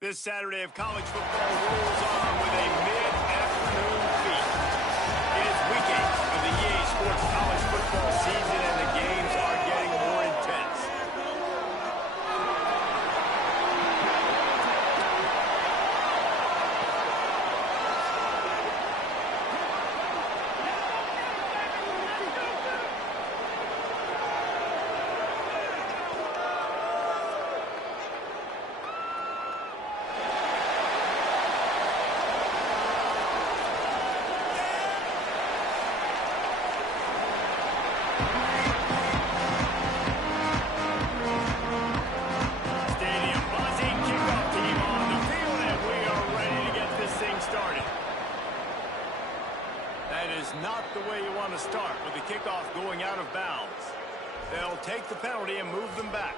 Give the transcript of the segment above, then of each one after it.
This Saturday of college football rolls on with a mid-afternoon feast. It is week 8 of the EA Sports college football season, and the games are getting more intense. Not the way you want to start with the kickoff going out of bounds. They'll take the penalty and move them back.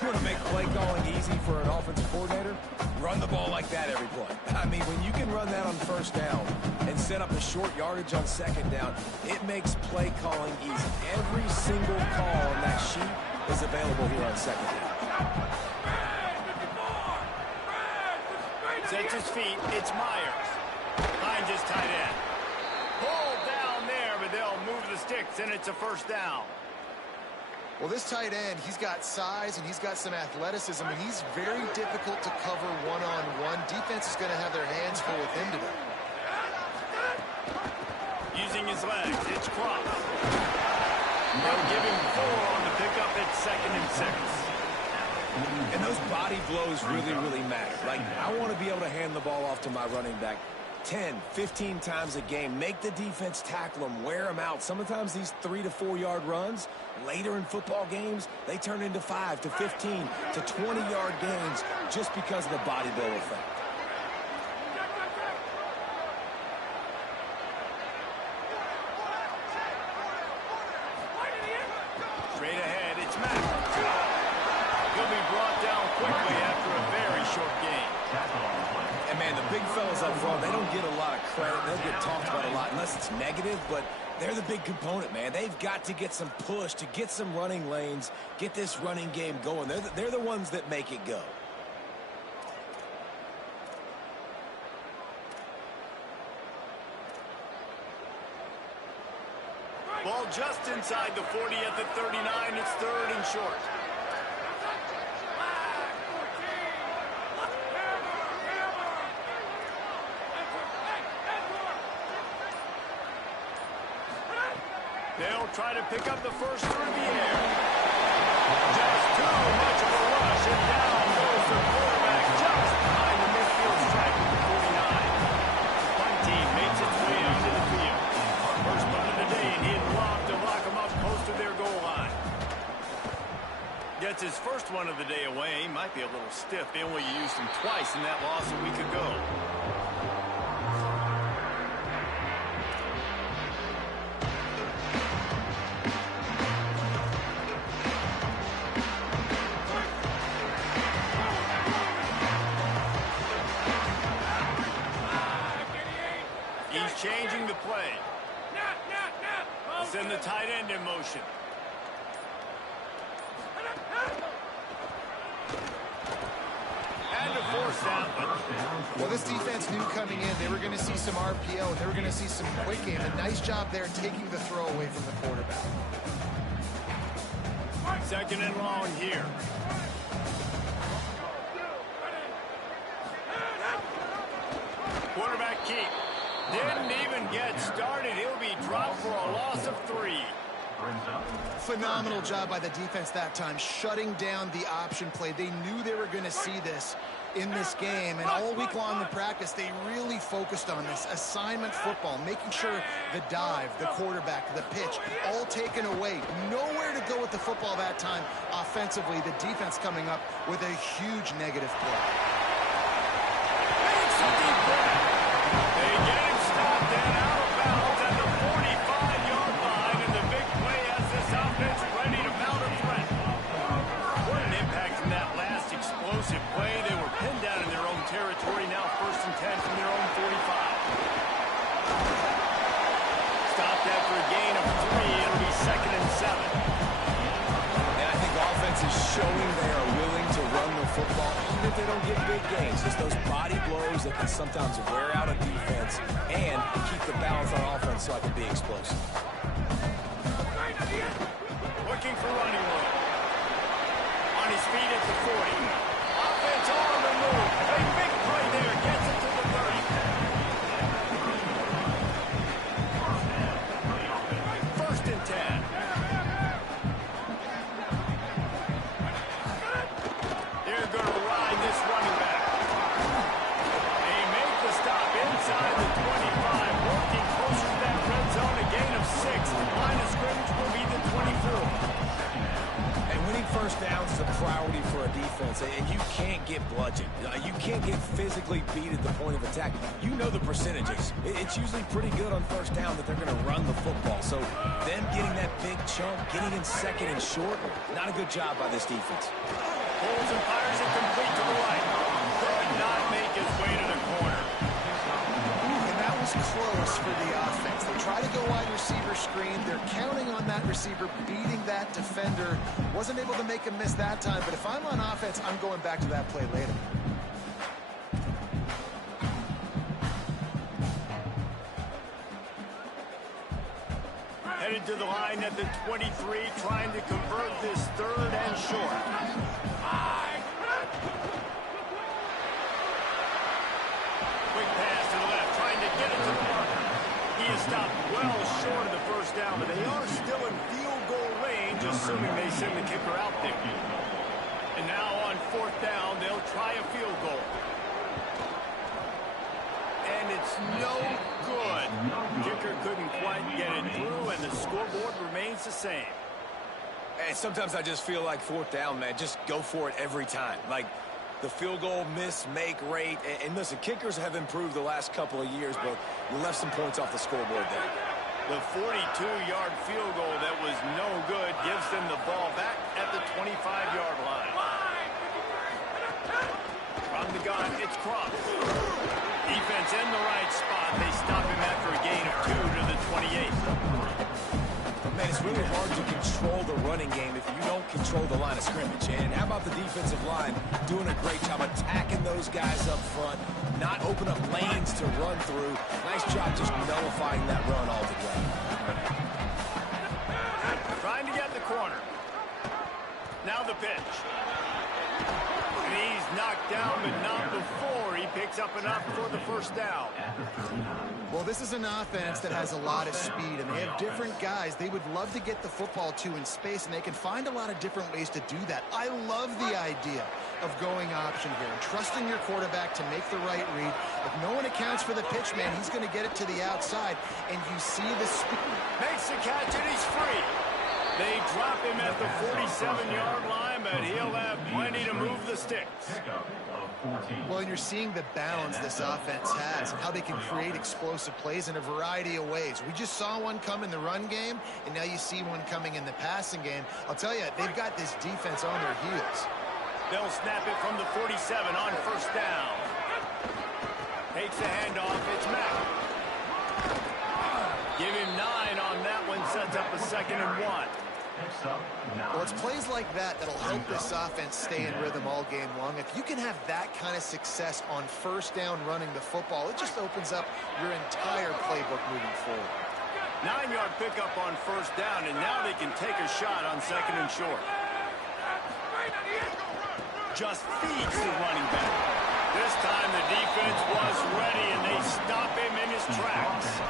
You want to make play calling easy for an offensive coordinator? Run the ball like that every play. I mean, when you can run that on first down and set up a short yardage on second down, it makes play calling easy. Every single call on that sheet is available here on second down. Sets his feet. It's Myers. Finds his tight end. Pulled down there, but they'll move the sticks, and it's a first down. Well, this tight end, he's got size and he's got some athleticism, and he's very difficult to cover one-on-one. Defense is going to have their hands full with him today. Using his legs, it's Crop. They'll give him 4 on the pickup at 2nd and 6. And those body blows really matter. Like, I want to be able to hand the ball off to my running back 10, 15 times a game. Make the defense tackle them, wear them out. Sometimes these 3 to 4 yard runs, later in football games, they turn into 5 to 15 to 20 yard gains just because of the body blow effect. Straight ahead, it's Matt. He'll be brought down quickly after a very short game. And, man, the big fellas up front, they don't get a lot of credit. They'll get talked about a lot unless it's negative, but they're the big component, man. They've got to get some push, to get some running lanes, get this running game going. They're the ones that make it go. Ball just inside the 40 at the 39. It's 3rd and short. They'll try to pick up the first through the air. Just too much of a rush, and down goes the quarterback just behind the midfield stripe at the 49. The punt team makes its way onto the field. First punt of the day, and he'd love to lock them up close to their goal line. Gets his first one of the day away. He might be a little stiff. They only used him twice in that loss a week ago. Changing the play. Send the tight end in motion. And to force that one. Well, this defense knew coming in they were going to see some RPO, and they were going to see some quick game. A nice job there taking the throw away from the quarterback. 2nd and long here. Quarterback keep. Didn't even get started. He'll be dropped for a loss of 3. Phenomenal job by the defense that time, shutting down the option play. They knew they were going to see this. in this game, and all week long in practice, they really focused on this assignment football, making sure the dive, the quarterback, the pitch, all taken away. Nowhere to go with the football that time offensively. The defense coming up with a huge negative play. They get him stopped and out of bounds at the 45-yard line, and the big play has this offense ready to mount a threat. What an impact from that last explosive play. They were pinned down in their own territory, now 1st and 10 from their own 45. Stopped after a gain of 3. It'll be 2nd and 7. And I think offense is showing they are willing to run the football, even if they don't get big gains. Just those body blows that can sometimes wear out a defense and keep the balance on offense so I can be explosive. Looking for running room. On his feet at the 40. Offense on the move. A big play there. Gets it to the 30. 1st and 10. They're going to ride this running back. They make the stop inside the 25. Working closer to that red zone. A gain of 6. Line of scrimmage will be the 24. And winning first downs is a priority for a defense, and you can't get bludgeoned. You can't get physically beat at the point of attack. You know the percentages. It's usually pretty good on first down that they're going to run the football. So them getting that big chunk, getting in 2nd and short, not a good job by this defense. Pulls and fires it complete to the right. Could not make his way to the corner. And that was close for the offense. They try to go wide receiver screen. They're counting on that receiver beating that defender. Wasn't able to make him miss that time, but if I'm on offense, I'm going back to that play later. Headed to the line at the 23, trying to convert this 3rd and short. Quick pass to the left, trying to get it to the marker. He is stopped well short of the first down, but they are still in field goal range, assuming they send the kicker out there. And now on 4th down, they'll try a field goal. And it's no good. Kicker couldn't quite get it through, and the scoreboard remains the same. And sometimes I just feel like 4th down, man, just go for it every time. Like the field goal miss-make rate. And listen, kickers have improved the last couple of years, but you left some points off the scoreboard there. The 42-yard field goal that was no good gives them the ball back at the 25-yard line. From the gun, it's Cross. Defense in the right spot. They stop him after a gain of 2 to the 28. Man, it's really hard to control the running game if you don't control the line of scrimmage. And how about the defensive line doing a great job attacking those guys up front, not open up lanes to run through. Nice job just nullifying that run altogether. Trying to get the corner. Now the pitch. And he's knocked down, but not before he picks up enough for the 1st down. Well, this is an offense that has a lot of speed, and they have different guys they would love to get the football to in space, and they can find a lot of different ways to do that. I love the idea of going option here and trusting your quarterback to make the right read. If no one accounts for the pitch, man, he's going to get it to the outside, and you see the speed. Makes the catch, and he's free. They drop him at the 47-yard line, but he'll have plenty to move the sticks. Well, and you're seeing the balance this offense has and how they can create explosive plays in a variety of ways. We just saw one come in the run game, and now you see one coming in the passing game. I'll tell you, they've got this defense on their heels. They'll snap it from the 47 on 1st down. Takes the handoff. It's Mack. Give him 9 on that one. Sets up a 2nd and 1. Well, it's plays like that that'll help this offense stay in rhythm all game long. If you can have that kind of success on 1st down running the football, it just opens up your entire playbook moving forward. 9-yard pickup on 1st down, and now they can take a shot on 2nd and short. Just feeds the running back. This time the defense was ready, and they stop him in his tracks.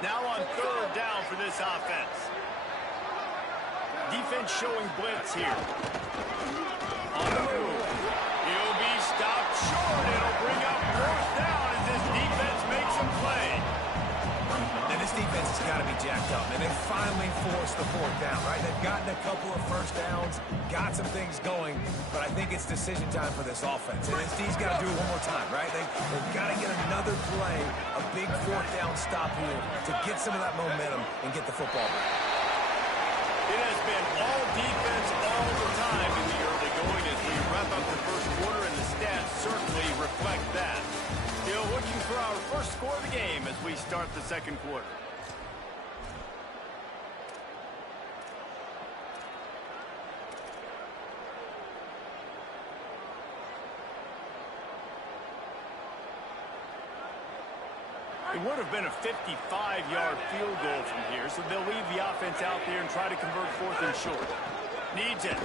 Now on third down for this offense. Defense showing blitz here. On the move. He'll be stopped short. It'll bring up fourth down as this defense makes him play. And this defense has got to be jacked up, and they finally forced the fourth down, right? They've gotten a couple of first downs, got some things going, but I think it's decision time for this offense. And this D's got to do it one more time, right? They've got to get another play, a big fourth down stop here to get some of that momentum and get the football back. It has been all defense all the time in the early going as we wrap up the first quarter, and the stats certainly reflect that. Still looking for our first score of the game as we start the second quarter. It would have been a 55-yard field goal from here, so they'll leave the offense out there and try to convert fourth and short. Needs it. Not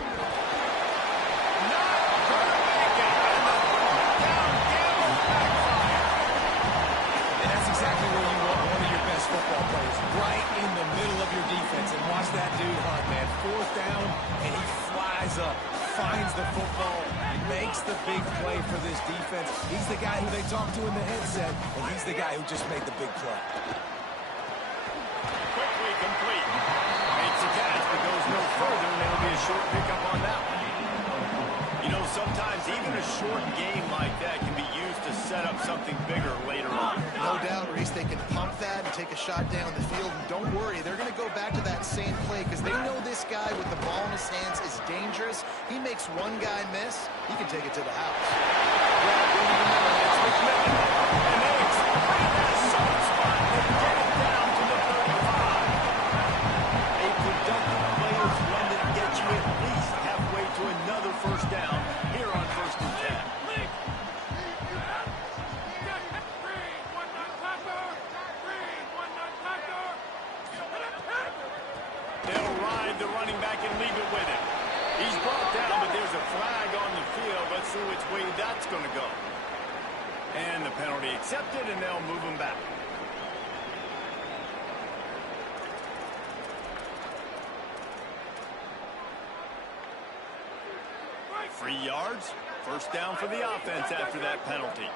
going to make it. And the fourth down gamble backfire. And that's exactly where you want one of your best football players, right in the middle of your defense. And watch that dude hunt, man. Fourth down, and he flies up, finds the football, makes the big play for this defense. He's the guy who they talk to in the headset, and he's the guy who just made the big play. Quickly complete. Makes the catch, but goes no further, and it'll be a short pickup on that one. You know, sometimes even a short game like that can be used to set up something bigger later on. No doubt, Reese, they can pump that and take a shot down the field. And don't worry, they're going to go back to that same play because they know this guy with the ball in his hands is dangerous. He makes one guy miss, he can take it to the house. And they exploit that soft spot and get it down to the 35. A productive player's run that gets you at least halfway to another first down here on 1st and 10. They'll ride the running back and leave it with him. He's brought down, but there's a flag on the field. Let's see which way that's going to go. And the penalty accepted, and they'll move him back. Free yards. First down for the offense after that penalty.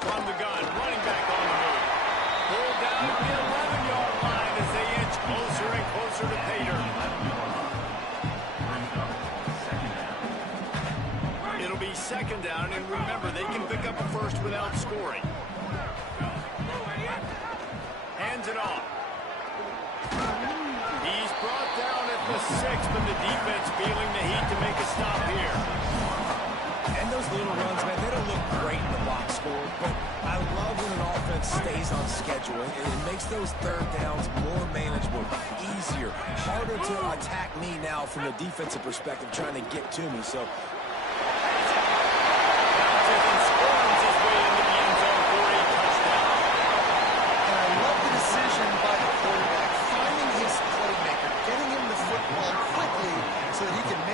From the gun, running back on the move. Pulled down at the 11-yard line as they inch closer and closer to Pater. It'll be second down, and remember, they can pick up a first without scoring. Hands it off. He's brought down at the 6, but the defense feeling the heat to make a stop here. And those little runs, man, they don't look great in the box score, but I love when an offense stays on schedule, and it makes those third downs more manageable, easier, harder to attack me now from the defensive perspective trying to get to me. So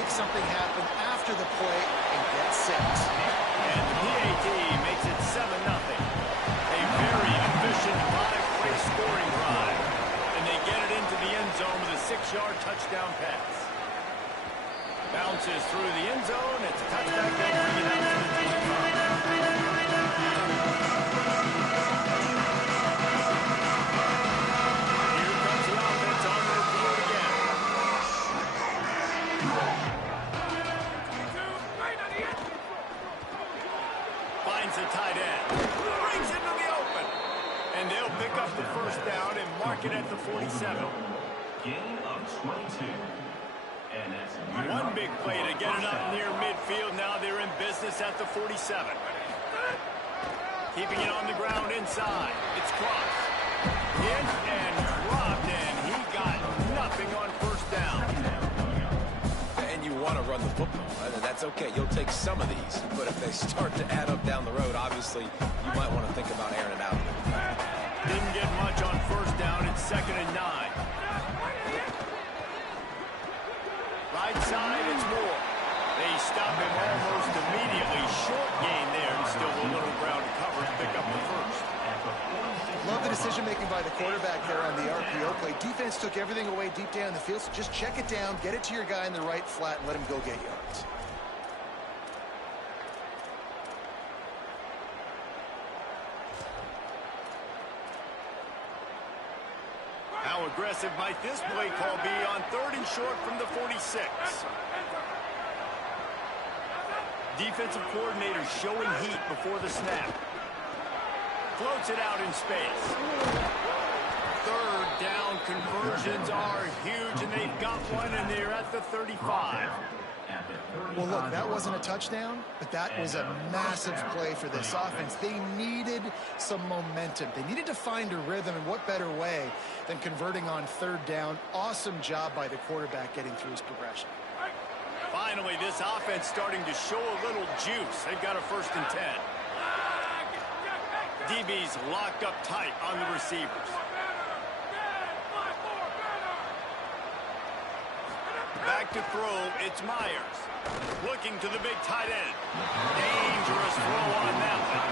something happen after the play and get 6. And the PAT makes it 7-0. A very efficient 5-play scoring drive. And they get it into the end zone with a 6-yard touchdown pass. Bounces through the end zone. It's a touchdown. They bring it out to the 25. Here comes the offense on their field again. Finds the tight end. Brings it to the open. And they'll pick up the first down and mark it at the 47. Gain of 22. And that's One big play to get it up near midfield. Now they're in business at the 47. Keeping it on the ground inside. It's crossed. Hit and dropped, and he got nothing on first down. and you want to run the football. That's okay. You'll take some of these, but if they start to add up down the road, obviously you might want to think about airing it out. Didn't get much on first down. It's 2nd and 9. Right side, it's Moore. They stop him almost immediately short gain there, and still a little ground to cover and pick up the first. Love the decision-making by the quarterback there on the RPO play. Defense took everything away deep down the field, so just check it down, get it to your guy in the right flat, and let him go get yards. How aggressive might this play call be on 3rd and short from the 46? Defensive coordinator showing heat before the snap. Floats it out in space. 3rd down conversions are huge, and they've got one, and they're at the 35. Well, look, that wasn't a touchdown, but that was a massive play for this offense. They needed some momentum. They needed to find a rhythm, and what better way than converting on 3rd down. Awesome job by the quarterback getting through his progression. Finally, this offense starting to show a little juice. They've got a 1st and 10. DB's locked up tight on the receivers. Back to throw, it's Myers. Looking to the big tight end. Dangerous throw on that one.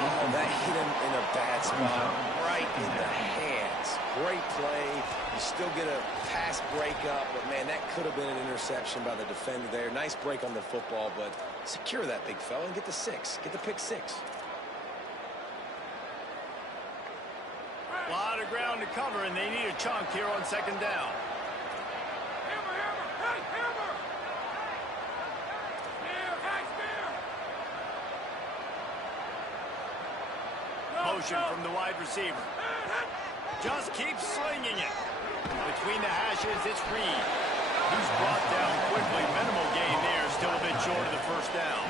Oh, that hit him in a bad spot, right in the hands. Great play. You still get a pass breakup, but, man, that could have been an interception by the defender there. Nice break on the football, but secure that big fella and get the 6. Get the pick 6. A lot of ground to cover, and they need a chunk here on 2nd down. Motion from the wide receiver. Just keeps slinging it. Between the hashes, it's Reed. He's brought down quickly. Minimal gain there, still a bit short of the 1st down.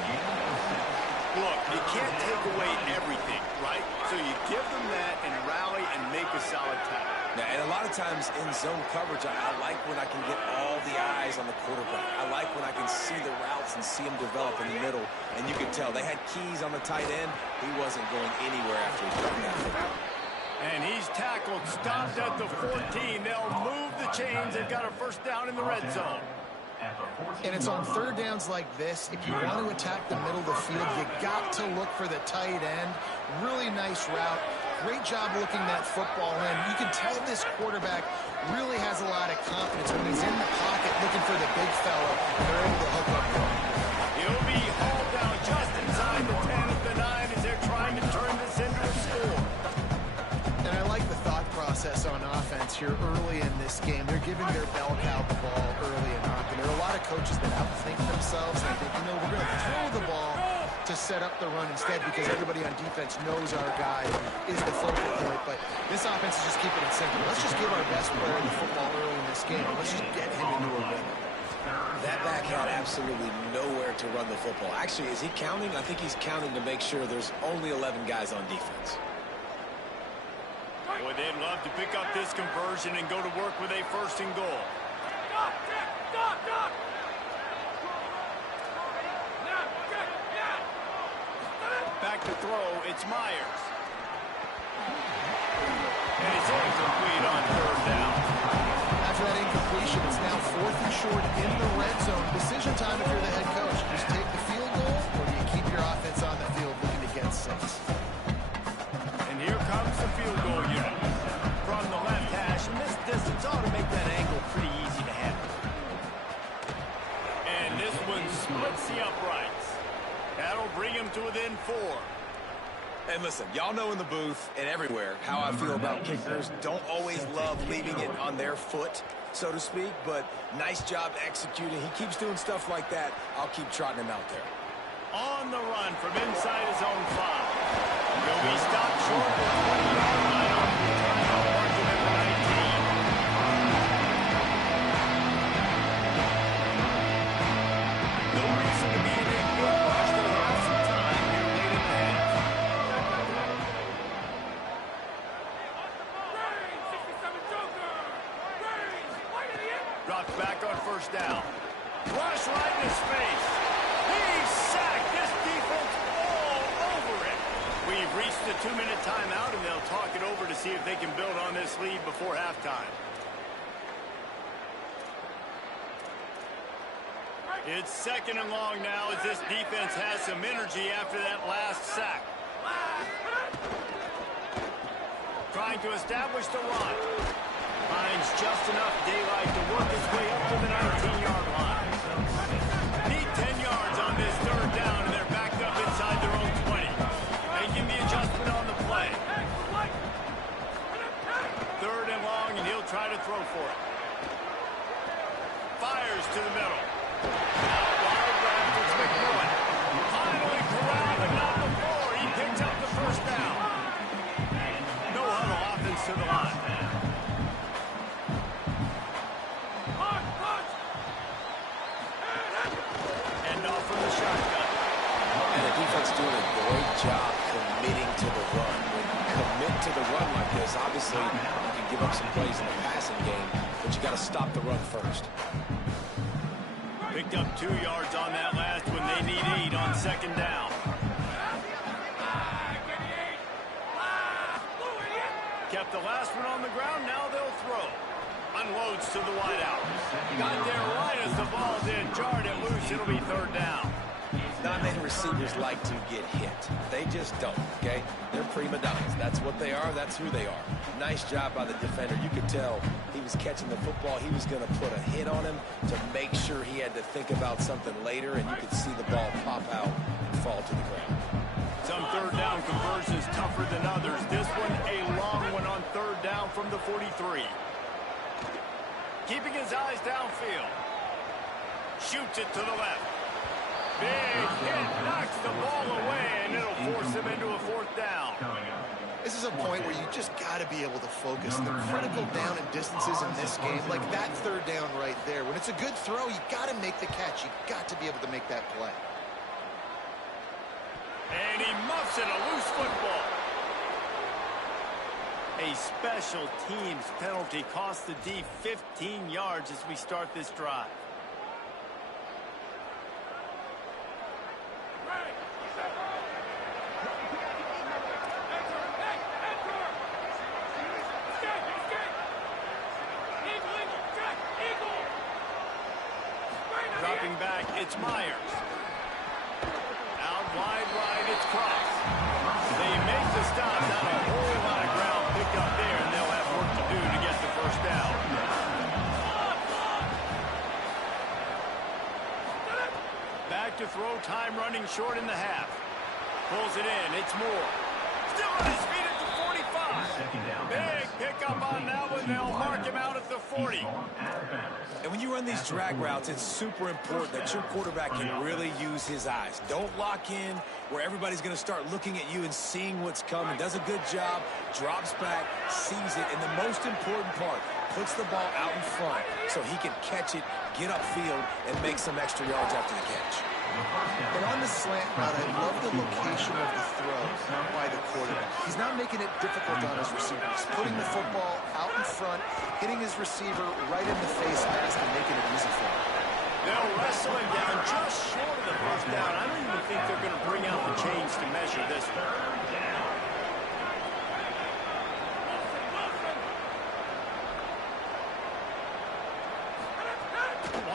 Look, you can't take away everything, right? So you give them that and rally and make a solid tackle. Now, and a lot of times in zone coverage, I like when I can get all the eyes on the quarterback. I like when I can see the routes and see him develop in the middle. And you can tell they had keys on the tight end. He wasn't going anywhere after he dropped that football. And he's tackled, stopped at the 14. They'll move the chains. They've got a 1st down in the red zone. And it's on 3rd downs like this. If you want to attack the middle of the field, you got to look for the tight end. Really nice route. Great job looking that football in. You can tell this quarterback really has a lot of confidence when he's in the pocket looking for the big fella. They're able to hook up there. He'll be hauled down just inside the 10 of the 9 as they're trying to turn this into a score. And I like the thought process on offense here early in this game. They're giving their bell cow the ball early and often. There are a lot of coaches that outthink themselves and think, you know, we're going to throw the ball to set up the run instead because everybody on defense knows our guy is the focal point. But this offense is just keeping it simple. Let's just give our best player the football early in this game. Let's just get him into a rhythm. That back had absolutely nowhere to run the football. Actually, is he counting? I think he's counting to make sure there's only 11 guys on defense. Boy, they'd love to pick up this conversion and go to work with a 1st and goal. Back to throw, it's Myers. And it's incomplete on 3rd down. After that incompletion, it's now 4th and short in the red zone. Decision time if you're the head coach. Just take the field goal, or do you keep your offense on the field looking to get 6? And here comes the field goal unit. From the left hash, and this distance ought to make that angle pretty easy to handle. And this one splits the uprights. That'll bring him to within 4. And listen, y'all know in the booth and everywhere how I feel about kickers. Don't always love leaving it on their foot, so to speak, but nice job executing. He keeps doing stuff like that. I'll keep trotting him out there. On the run from inside his own 5. He'll be stopped short of the 20-yard line on the timeout marking at the 19. No reason to be in a good rush. They have some time here late in the half. Drops back on 1st down. Rush right in his face. He's sacked. This defense all over it. We've reached the 2-minute timeout, and they'll talk it over to see if they can build on this lead before halftime. It's 2nd and long now as this defense has some energy after that last sack. Trying to establish the run. Finds just enough daylight to work his way up to the 19-yard line. Need 10 yards on this 3rd down, and they're backed up inside their own 20. Making the adjustment on the play. 3rd and long, and he'll try to throw for it. Fires to the middle. Out wide left, it's McMillan. Finally corralled, but not before. He picks up the 1st down. No huddle offense to the line. Hand off from the shotgun. And the defense doing a great job committing to the run. When you commit to the run like this, obviously you can give up some plays in the passing game, but you got to stop the run first. Picked up 2 yards on that last when they need 8 on 2nd down. Kept the last one on the ground, now they'll throw. Unloads to the wideout. Got there right as the ball did. Jarred it loose, it'll be 3rd down. Not many receivers like to get hit. They just don't, okay? They're prima donnas. That's what they are. That's who they are. Nice job by the defender. You could tell he was catching the football. He was going to put a hit on him to make sure he had to think about something later, and you could see the ball pop out and fall to the ground. Some 3rd down conversions tougher than others. This one a long one on 3rd down from the 43. Keeping his eyes downfield. Shoots it to the left. Big hit, knocks the ball away, and it'll force him into a 4th down. This is a point where you just got to be able to focus. The critical down and distances in this game, like that 3rd down right there. When it's a good throw, you got to make the catch. You got to be able to make that play. And he muffs it, a loose football. A special teams penalty cost the D 15 yards as we start this drive. Dropping back, it's Myers. Out wide right, it's Cross. They make the stop, not a whole lot of ground picked up there, and they'll have work to do to get the 1st down. Back to throw, time running short in the half. Pulls it in, it's Moore. Still on his feet at the 45. Big pickup on that one, they'll mark him out at the 40. And when you run these drag routes, it's super important that your quarterback can really use his eyes. Don't lock in where everybody's going to start looking at you and seeing what's coming. Does a good job, drops back, sees it, and the most important part, puts the ball out in front so he can catch it, get upfield, and make some extra yards after the catch. But on the slant route, I love the location of the throw by the quarterback. He's not making it difficult on his receiver. He's putting the football out in front, hitting his receiver right in the face mask and making it easy for him. They'll wrestle him down just short of the 1st down. I don't even think they're going to bring out the chains to measure this one.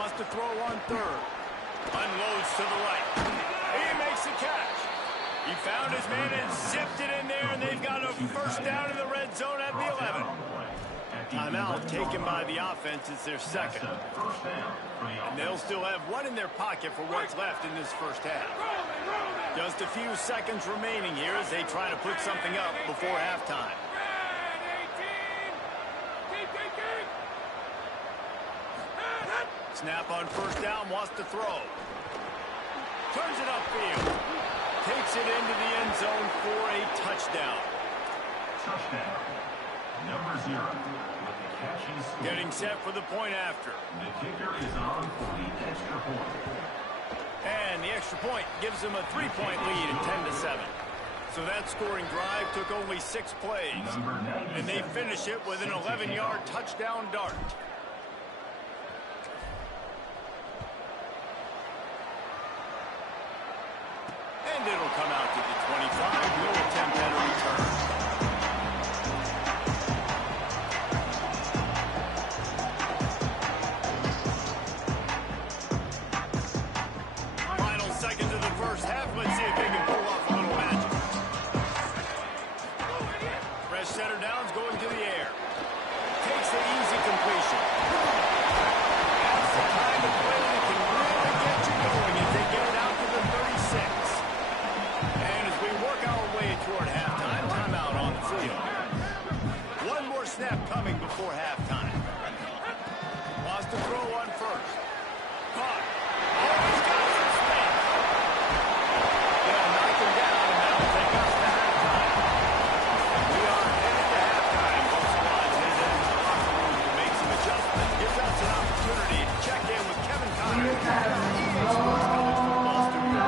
Wants to throw on 3rd. Unloads to the right. He makes the catch. He found his man and zipped it in there, and they've got a 1st down in the red zone at the 11. Timeout taken by the offense. It's their 2nd. And they'll still have one in their pocket for what's left in this 1st half. Just a few seconds remaining here as they try to put something up before halftime. Snap on 1st down, wants to throw. Turns it upfield. Takes it into the end zone for a touchdown. Touchdown. Number 0. With the catch and score. Getting set for the point after. The kicker is on for the extra point. And the extra point gives them a 3-point lead at 10-7. So that scoring drive took only 6 plays. And they finish it with an 11-yard touchdown dart. And it'll come out to the 25. No attempt at a return. opportunity to check in with Kevin Connors, EA Sports College Football Studio.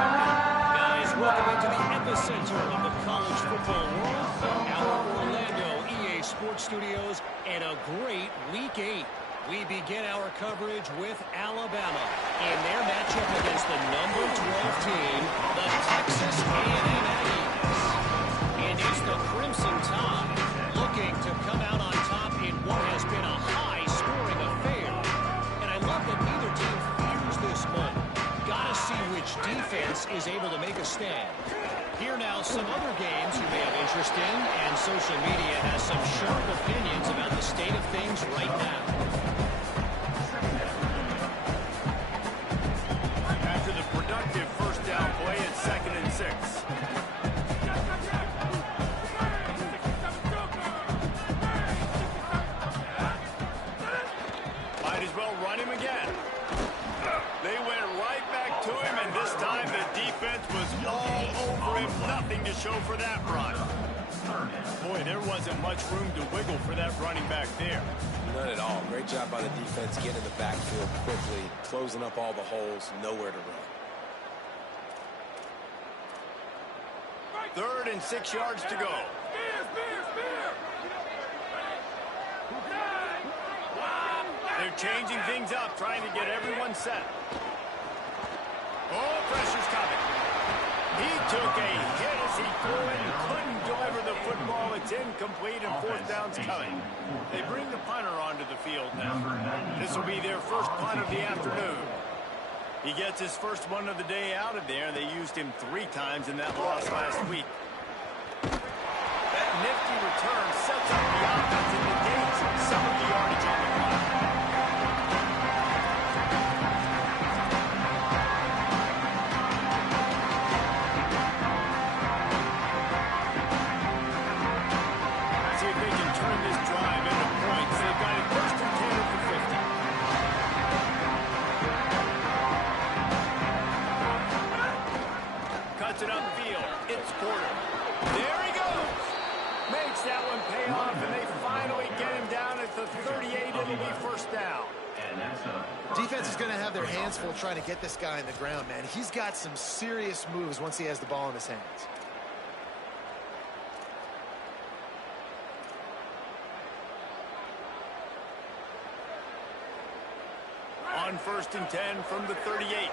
Guys, welcome into the epicenter of the college football world, our Orlando EA Sports Studios, and a great Week 8. We begin our coverage with Alabama in their matchup against the number 12 team, the Texas A&M Aggies. And it's the Crimson Tide looking to come out on top in what has been a high-scoring affair. And I love that neither team fears this moment. Gotta see which defense is able to make a stand. Here now, some other games you may have interest in, and social media has some sharp opinions about the state of things right now. After the productive first down play at 2nd and 6. Might as well run him again. They went right back to him, and this time the defense was all over him. Nothing to show for that run. Boy, there wasn't much room to wiggle for that running back there. None at all. Great job by the defense getting in the backfield quickly, closing up all the holes, nowhere to run. 3rd and 6 yards to go. They're changing things up, trying to get everyone set. Oh, pressure's coming. He took a hit as he threw it and couldn't deliver the football. It's incomplete and 4th down's coming. They bring the punter onto the field now. This will be their first punt of the afternoon. He gets his first one of the day out of there. They used him 3 times in that loss last week. That nifty return sets up the offense and negates some of the yardage on the clock. See if they can turn this drive into points. They've got it 1st and 10 at the 50. Cuts it upfield. It's Porter. There he goes. Makes that one pay off, and they finally get him down at the 38. It'll be 1st down. Defense is going to have their hands full trying to get this guy on the ground, man. He's got some serious moves once he has the ball in his hands. On 1st and 10 from the 38.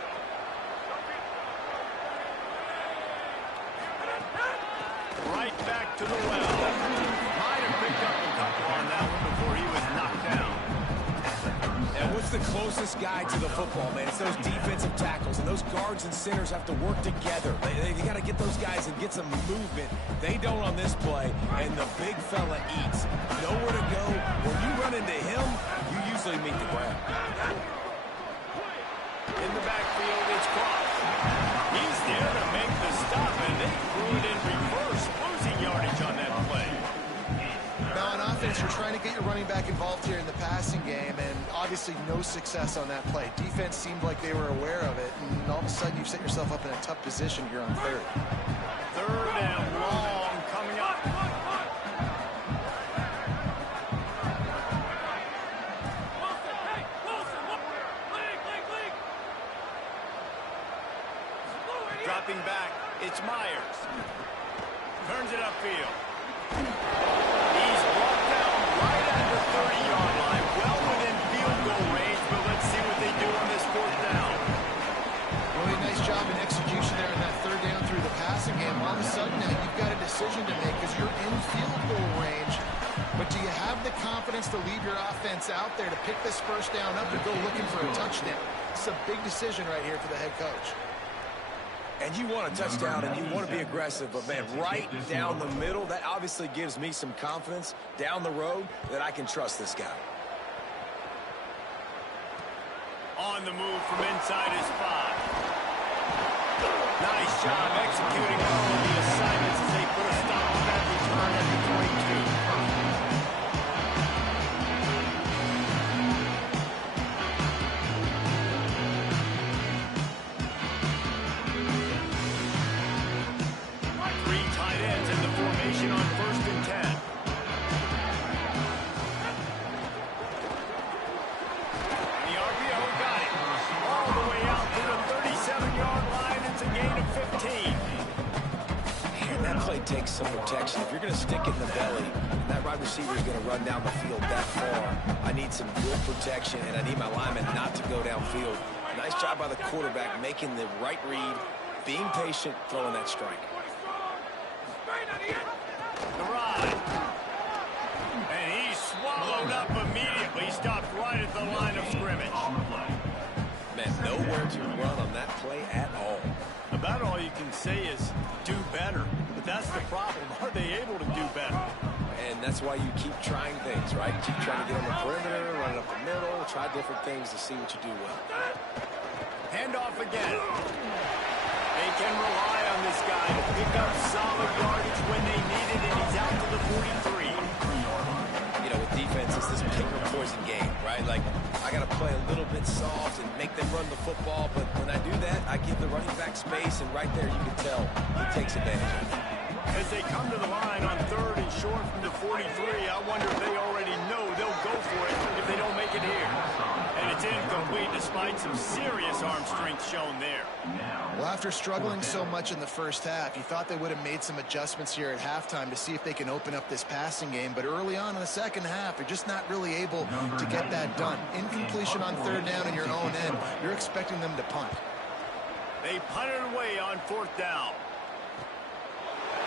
Right back to the well. Might have picked up a couple on that one before he was knocked down. And what's the closest guy to the football, man? It's those defensive tackles, and those guards and centers have to work together. They got to get those guys and get some movement. They don't on this play, and the big fella eats. Nowhere to go. When you run into him, you usually meet the ground. In the backfield, it's Cross. He's there to make the stop, and they threw it in reverse, losing yardage on that play. Now, on offense, you're trying to get your running back involved here in the passing game, and obviously no success on that play. Defense seemed like they were aware of it, and all of a sudden you've set yourself up in a tough position here on 3rd. 3rd and long coming up. Dropping back, it's Myers. Turns it upfield. He's brought down right at the 30-yard line, well within field goal range, but let's see what they do on this 4th down. Really nice job in execution there on that 3rd down through the passing game. All of a sudden now you've got a decision to make because you're in field goal range. But do you have the confidence to leave your offense out there to pick this 1st down up and go looking for a touchdown? It's a big decision right here for the head coach. And you want a touchdown, and you want to be aggressive, but, man, right down the middle, that obviously gives me some confidence down the road that I can trust this guy. On the move from inside his 5. Nice job executing all of the assignments as they put a stop to that return at the 22. On 1st and 10. The RPO play takes some protection. If you're going to stick it in the belly, and that wide receiver is going to run down the field that far, I need some good protection, and I need my lineman not to go downfield. Nice job by the quarterback making the right read, being patient, throwing that strike. The ride. And he's swallowed up immediately. Stopped right at the line of scrimmage. Man, nowhere to run on that play at all. About all you can say is do better. But that's the problem. Are they able to do better? And that's why you keep trying things, right? Keep trying to get on the perimeter, run it up the middle, try different things to see what you do well. Handoff again. They can rely on this guy to pick up solid yardage when they need it, and he's out to the 43. You know, with defense, it's this pick or poison game, right? Like, I got to play a little bit soft and make them run the football, but when I do that, I give the running back space, and right there you can tell he takes advantage of it. As they come to the line on 3rd and short from the 43, I wonder if they already know they'll go for it if they don't make it here. And it's incomplete despite some serious arm strength shown there. Well, after struggling so much in the first half, you thought they would have made some adjustments here at halftime to see if they can open up this passing game. But early on in the second half, they're just not really able to get that done. Incompletion on 3rd down in your own end. You're expecting them to punt. They punted away on 4th down.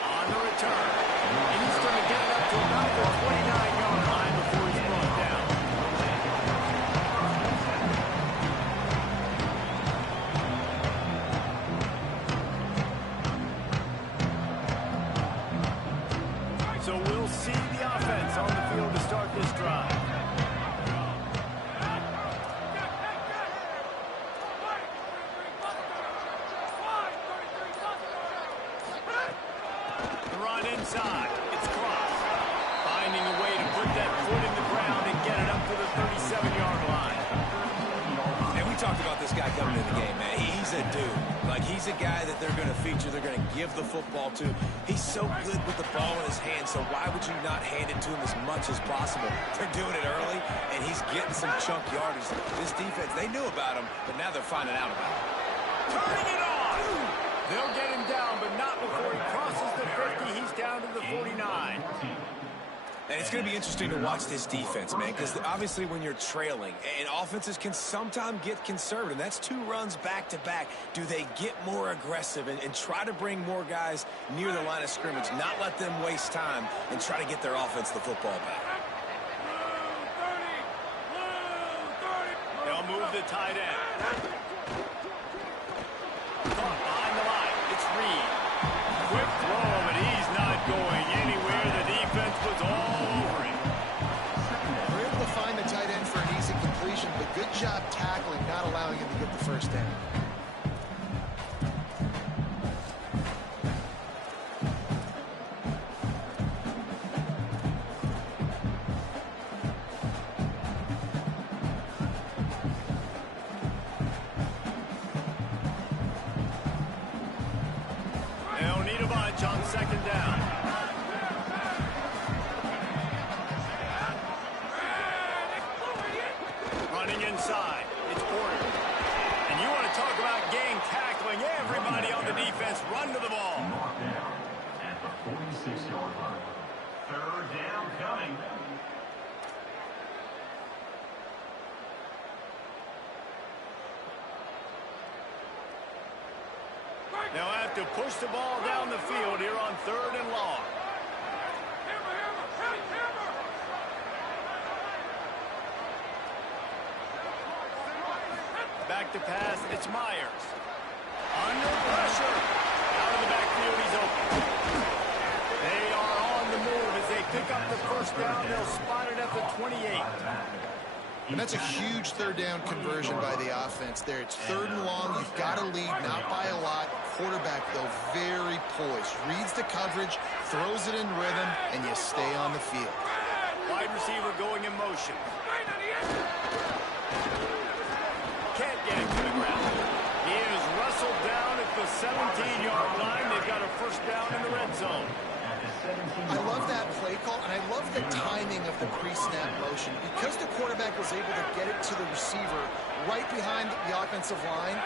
On the return, and he's going to get it up to about the 29-yard line before he's brought down. So we'll see the offense on the field to start this drive. Inside, it's Cross, finding a way to put that foot in the ground and get it up to the 37-yard line. And we talked about this guy coming into the game, man. He's a dude. Like, he's a guy that they're going to feature, they're going to give the football to. He's so good with the ball in his hand, so why would you not hand it to him as much as possible? They're doing it early, and he's getting some chunk yardage. This defense, they knew about him, but now they're finding out about him. Turning it on! They'll get him down, but not before he crosses the 50. He's down to the 49. And it's going to be interesting to watch this defense, man, because obviously when you're trailing, and offenses can sometimes get conservative. That's 2 runs back-to-back. Do they get more aggressive and try to bring more guys near the line of scrimmage, not let them waste time, and try to get their offense the football back? They'll move the tight end. Caught behind the line. It's Reed. Quick throw, but he's not going anywhere. The defense was all over him. We're able to find the tight end for an easy completion, but good job tackling, not allowing him to get the first down. They'll need a bunch on 2nd down. Running inside, it's Porter. And you want to talk about gang tackling. Everybody on the defense run to the ball. Mark down at the 46-yard line. 3rd down coming. They'll have to push the ball down the field here on 3rd and long. Back to pass, it's Myers. Under pressure. Out of the backfield, he's open. They are on the move as they pick up the 1st down. They'll spot it at the 28. And that's a huge 3rd down conversion by the offense there. It's 3rd and long. You've got to lead, not by a lot. Quarterback, though, very poised. Reads the coverage, throws it in rhythm, and you stay on the field. Wide receiver going in motion. Can't get him to the ground. He is wrestled down at the 17-yard line. They've got a 1st down in the red zone. I love that play call, and I love the timing of the pre-snap motion. Because the quarterback was able to get it to the receiver right behind the offensive line,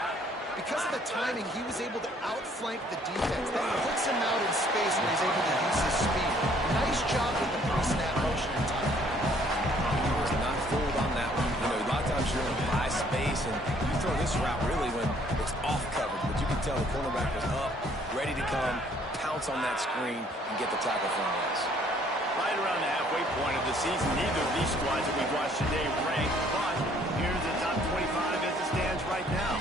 because of the timing, he was able to outflank the defense. That puts him out in space where he's able to use his speed. Nice job with the pre-snap motion and timing. He was not fooled on that one. You know, a lot of times you're in a high space, and you throw this route really when it's off coverage. But you can tell the cornerback was up, ready to come, pounce on that screen, and get the tackle for him. Right around the halfway point of the season, neither of these squads that we've watched today rank, but here's the top 25 as it stands right now.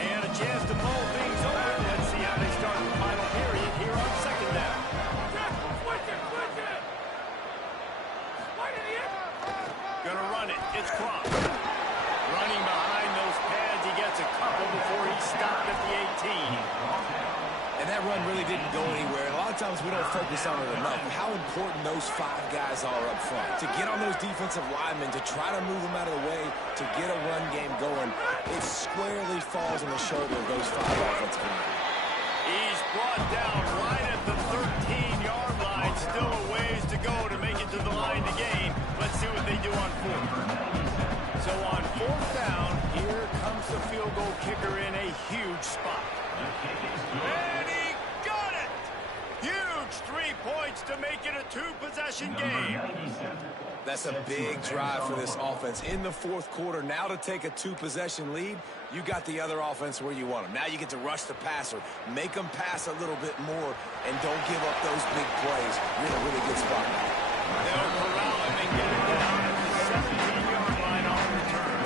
And a chance to mull things over. Let's see how they start the final period here on second down. Gonna run it. It's Crump. Running behind those pads, he gets a couple before he stopped at the 18. And that run really didn't go anywhere. A lot of times we don't focus on it enough. How important those 5 guys are up front. To get on those defensive linemen, to try to move them out of the way, to get a run game going, it squarely falls on the shoulder of those 5 offensive linemen. He's brought down right at the 13-yard line. Still a ways to go to make it to the line to gain. Let's see what they do on 4th. So on 4th down, here comes the field goal kicker in a huge spot. And he got it! Huge 3 points to make it a 2-possession game. That's a big drive for this offense in the 4th quarter. Now to take a 2-possession lead, you got the other offense where you want them. Now you get to rush the passer, make them pass a little bit more, and don't give up those big plays. You're in a really good spot. They'll corral him and get it down at the 17-yard line on return.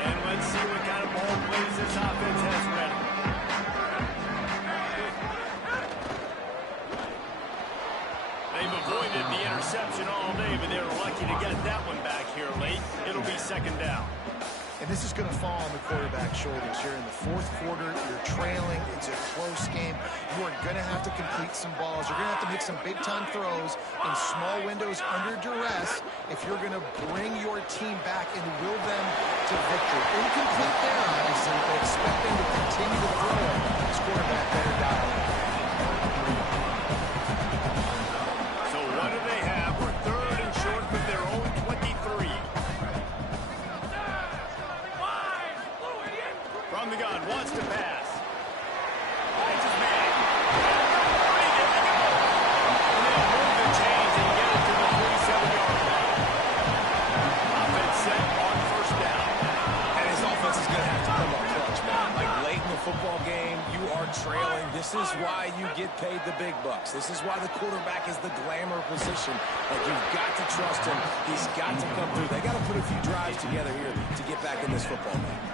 And let's see what kind of ball plays this offense has ready. They've avoided the interception all day, but they were lucky to get that one back here late. It'll be second down. And this is going to fall on the quarterback's shoulders. You're in the 4th quarter. You're trailing. It's a close game. You are going to have to complete some balls. You're going to have to make some big-time throws in small windows under duress if you're going to bring your team back and will them to victory. Incomplete there, obviously, but expect them to continue to throw it. This quarterback better dial in. So what do they have? We're 3rd and short with their own 23. From the gun, wants to pass. Finds his man. And there they go. And they'll move the chains and get it to the 47-yard line. Offense set on 1st down. And his offense is going to have to come up clutch, man. Like late in the football game, you are trailing. This is why you get paid the big bucks. This is why the quarterback is the glamour position. Like, you've got to trust him. He's got to come through. They got to put a few drives together here to get back in this football game.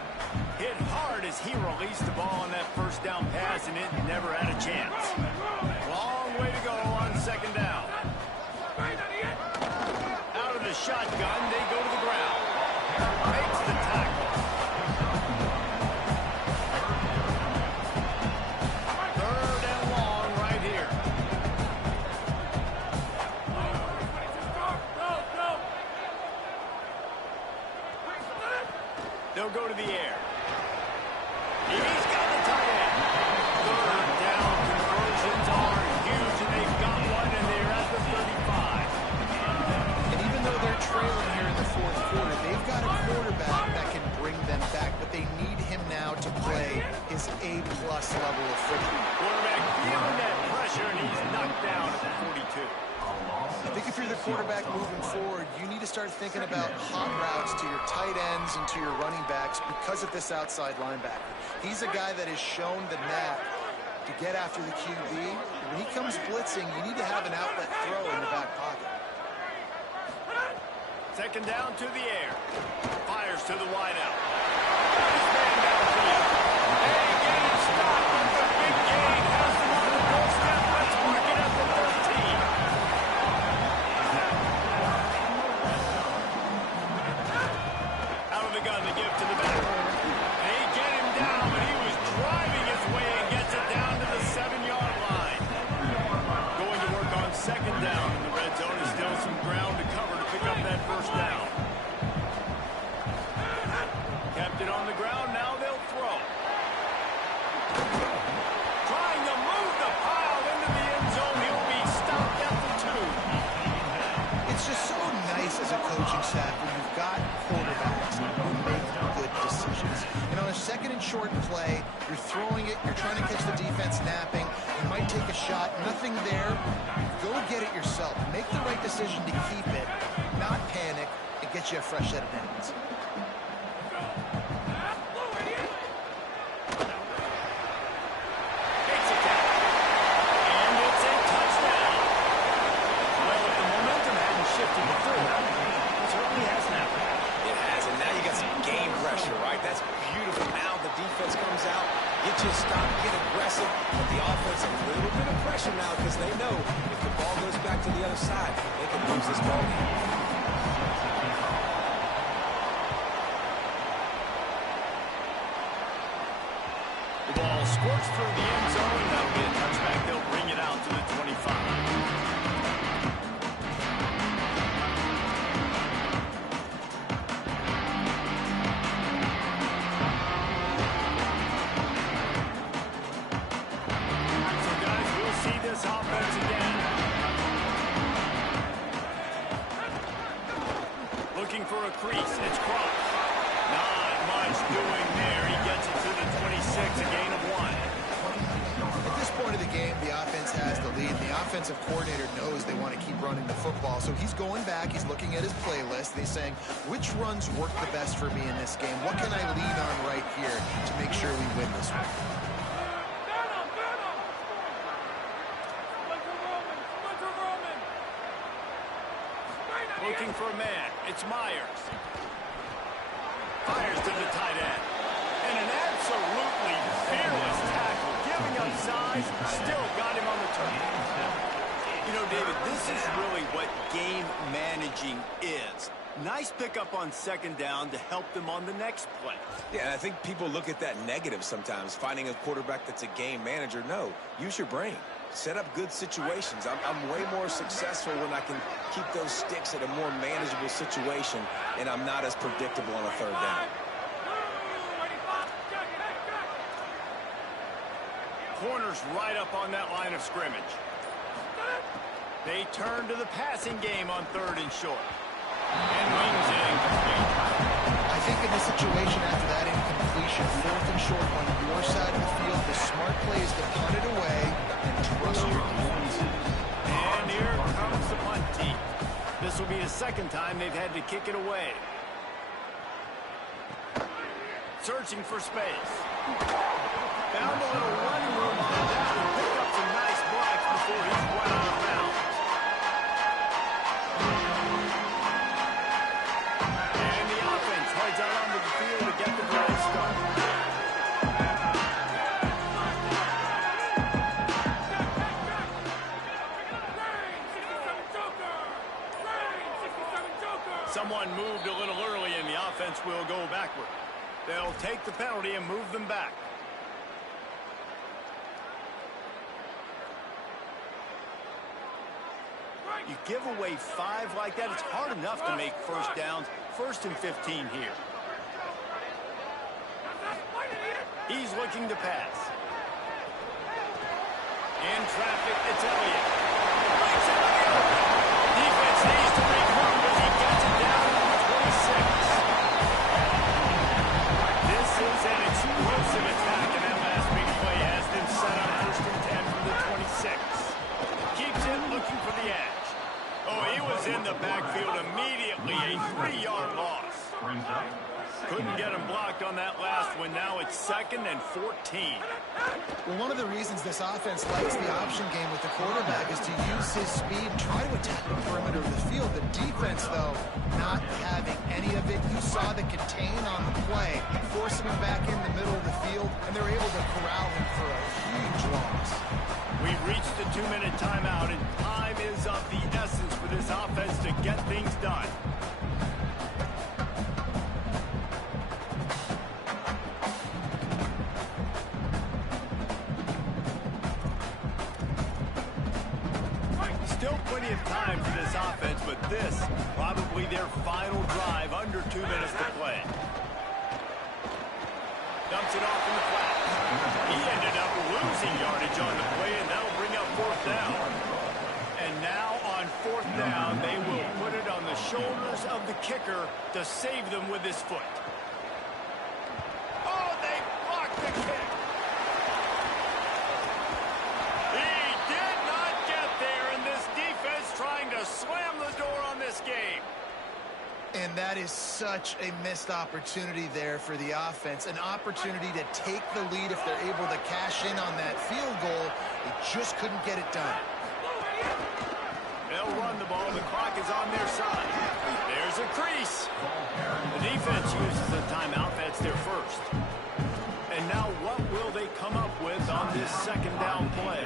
Hit hard as he released the ball on that 1st down pass, and it never had a chance. Long way to go on 2nd down. Out of the shotgun, they go to the ground. Makes the tackle. 3rd and long right here. They'll go to the air. He's got the tight end. 3rd down conversions are huge, and they've got one, and they're at the 35. And even though they're trailing here in the 4th quarter, they've got a quarterback that can bring them back, but they need him now to play his A-plus level of football. Quarterback feeling that pressure, and he's knocked down at the 42. I think if you're the quarterback moving forward, you need to start thinking about hot routes to your tight ends and to your running backs because of this outside linebacker. He's a guy that has shown the knack to get after the QB. When he comes blitzing, you need to have an outlet throw in the back pocket. 2nd down to the air. Fires to the wideout. This man downfield. They get it stopped with the big gain. Has them on the doorstep. Let's mark it at the 13. Out of the gun to give to the back. They get him down, but he was driving his way and gets it down to the 7-yard line. Going to work on 2nd down in the red zone. Is still some ground to cover to pick up that 1st down. Kept it on the ground. Now they'll throw. coach that when you've got quarterbacks who make good decisions. And on a second and short play, you're throwing it, you're trying to catch the defense napping, you might take a shot, nothing there. Go get it yourself. Make the right decision to keep it, not panic, and get you a fresh set of downs. Just stop, get aggressive, but the offense a little bit of pressure now because they know if the ball goes back to the other side, they can lose this ball game. The ball squirts through the end zone. That'll be a touchback. They'll bring it out to the 25. For a crease, it's Cross. Not much doing there. He gets it to the 26, a gain of 1. At this point of the game, the offense has the lead. The offensive coordinator knows they want to keep running the football, so he's going back, he's looking at his playlist, and he's saying, which runs work the best for me in this game? What can I lean on right here to make sure we win this one? Looking for a man. It's Myers. Fires to the tight end. And an absolutely fearless tackle. Giving up size, still got him on the turn. You know, David, this is really what game managing is. Nice pickup on second down to help them on the next play. Yeah, and I think people look at that negative sometimes, finding a quarterback that's a game manager. No, use your brain. Set up good situations. I'm way more successful when I can keep those sticks at a more manageable situation, and I'm not as predictable on a third down. Corners right up on that line of scrimmage. They turn to the passing game on third and short. And wings it incomplete. I think in this situation after that incompletion, fourth and short on your side of the field, the smart play is to punt it away and trust your defense. And here comes the punt team. This will be the second time they've had to kick it away. Searching for space. Found a little running room on that and picked up some nice blocks before he's run out of bounds. And the offense heads out onto the field to get the drive started. Someone moved a little early and the offense will go backward. They'll take the penalty and move them back. You give away 5 like that, it's hard enough to make first downs. 1st and 15 here. He's looking to pass. In traffic, it's Elliott. Defense needs to make room as he gets it down to the 26. This is an explosive attack, and that last big play has them set up 1st and 10 from the 26. Keeps it looking for the edge. Oh, he was in the backfield immediately, a 3-yard loss. Couldn't get him blocked on that last one. Now it's 2nd and 14. Well, one of the reasons this offense likes the option game with the quarterback is to use his speed and try to attack the perimeter of the field. The defense, though, not having any of it. You saw the contain on the play, forcing him back in the middle of the field, and they're able to corral him for a huge loss. We've reached the 2-minute timeout, and time is of the essence for this offense to get things done. Still plenty of time for this offense, but this probably their final drive, under 2 minutes to play. Dumps it off in the flat. He ended up losing yardage on the play, and that'll bring up 4th down. And now on 4th down, they will put it on the shoulders of the kicker to save them with his foot. Oh, they blocked the kick. He did not get there, and this defense trying to slam the door on this game. And that is such a missed opportunity there for the offense. An opportunity to take the lead if they're able to cash in on that field goal. They just couldn't get it done. They'll run the ball. The clock is on their side. There's a crease. The defense uses a timeout. That's their first. And now what will they come up with on this second down play?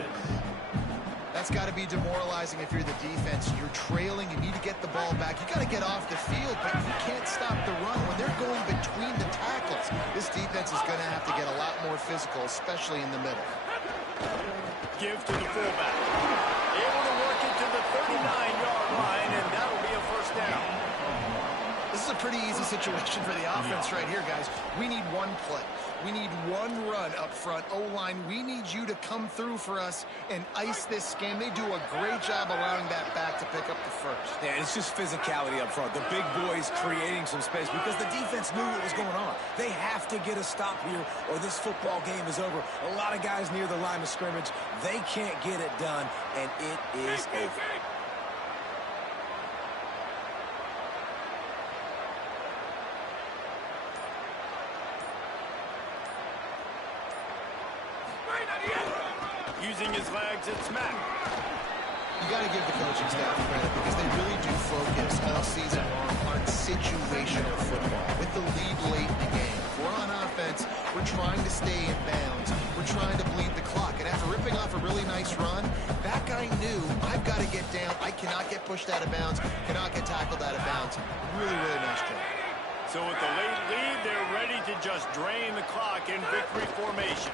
That's got to be demoralizing if you're the defense. You're trailing. You need to get the ball back. You got to get off the field, but you can't stop the run when they're going between the tackles. This defense is going to have to get a lot more physical, especially in the middle. Give to the fullback. Able to work it to the 39-yard line, and that'll be a first down. This is a pretty easy situation for the offense right here, guys. We need one play. We need one run up front. O-line, we need you to come through for us and ice this game. They do a great job allowing that back to pick up the first. Yeah, it's just physicality up front. The big boys creating some space because the defense knew what was going on. They have to get a stop here or this football game is over. A lot of guys near the line of scrimmage. They can't get it done, and it is over. Using his legs, it's Matt. You got to give the coaching staff credit because they really do focus all season long on situational football. With the lead late in the game, if we're on offense, we're trying to stay in bounds. We're trying to bleed the clock. And after ripping off a really nice run, that guy knew, I've got to get down. I cannot get pushed out of bounds, cannot get tackled out of bounds. Really, really nice job. So with the late lead, they're ready to just drain the clock in victory formation.